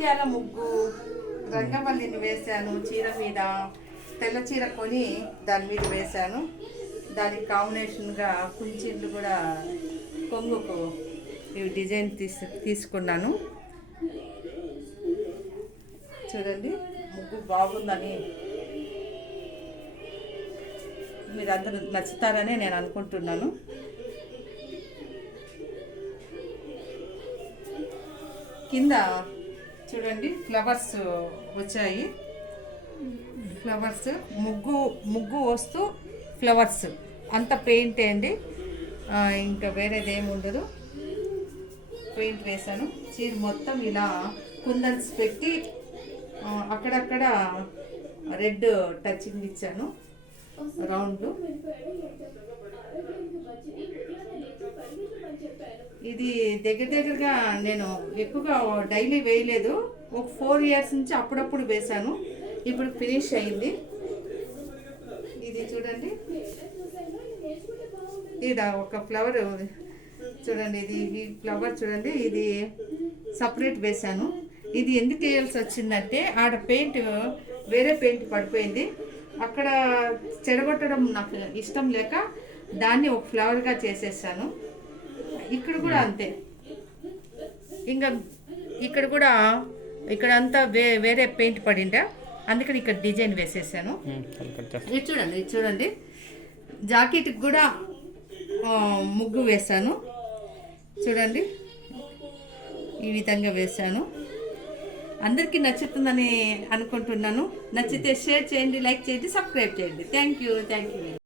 ముత్యాల ముగ్గు రంగవల్లిని వేశాను. చీర మీద తెల్ల చీర కొని దాని మీద వేశాను. దానికి కాంబినేషన్గా కుంచీళ్ళు కూడా కొంగుకు ఇవి డిజైన్ తీసుకున్నాను. చూడండి ముగ్గు బాగుందని మీరందరూ నచ్చుతారని నేను అనుకుంటున్నాను. కింద చూడండి ఫ్లవర్స్ వచ్చాయి. ఫ్లవర్స్ ముగ్గు వస్తూ ఫ్లవర్స్ అంత పెయింట్ అండి, ఇంకా వేరేది ఏమి ఉండదు. పెయింట్ వేసాను. చీర మొత్తం ఇలా కుందన్స్ పెట్టి అక్కడక్కడ రెడ్ టచింగ్ ఇచ్చాను రౌండ్. ఇది దగ్గరగా నేను ఎక్కువగా డైలీ వేయలేదు. ఒక 4 years నుంచి అప్పుడప్పుడు వేశాను. ఇప్పుడు ఫినిష్ అయింది. ఇది చూడండి, ఇది ఒక ఫ్లవర్ చూడండి. ఈ ఫ్లవర్ చూడండి, ఇది సపరేట్ వేశాను. ఇది ఎందుకు వేయాల్సి వచ్చిందంటే ఆడ పెయింట్ వేరే పెయింట్ పడిపోయింది. అక్కడ చెడగొట్టడం నాకు ఇష్టం లేక దాన్ని ఒక ఫ్లవర్గా చేసేసాను. ఇక్కడ కూడా అంతే. ఇంకా ఇక్కడ అంతా వేరే పెయింట్ పడిందా, అందుకని ఇక్కడ డిజైన్ వేసేసాను. ఇది చూడండి జాకెట్కి కూడా ముగ్గు వేసాను. చూడండి ఈ విధంగా వేసాను. అందరికీ నచ్చుతుందని అనుకుంటున్నాను. నచ్చితే షేర్ చేయండి, లైక్ చేయండి, సబ్స్క్రైబ్ చేయండి. Thank you.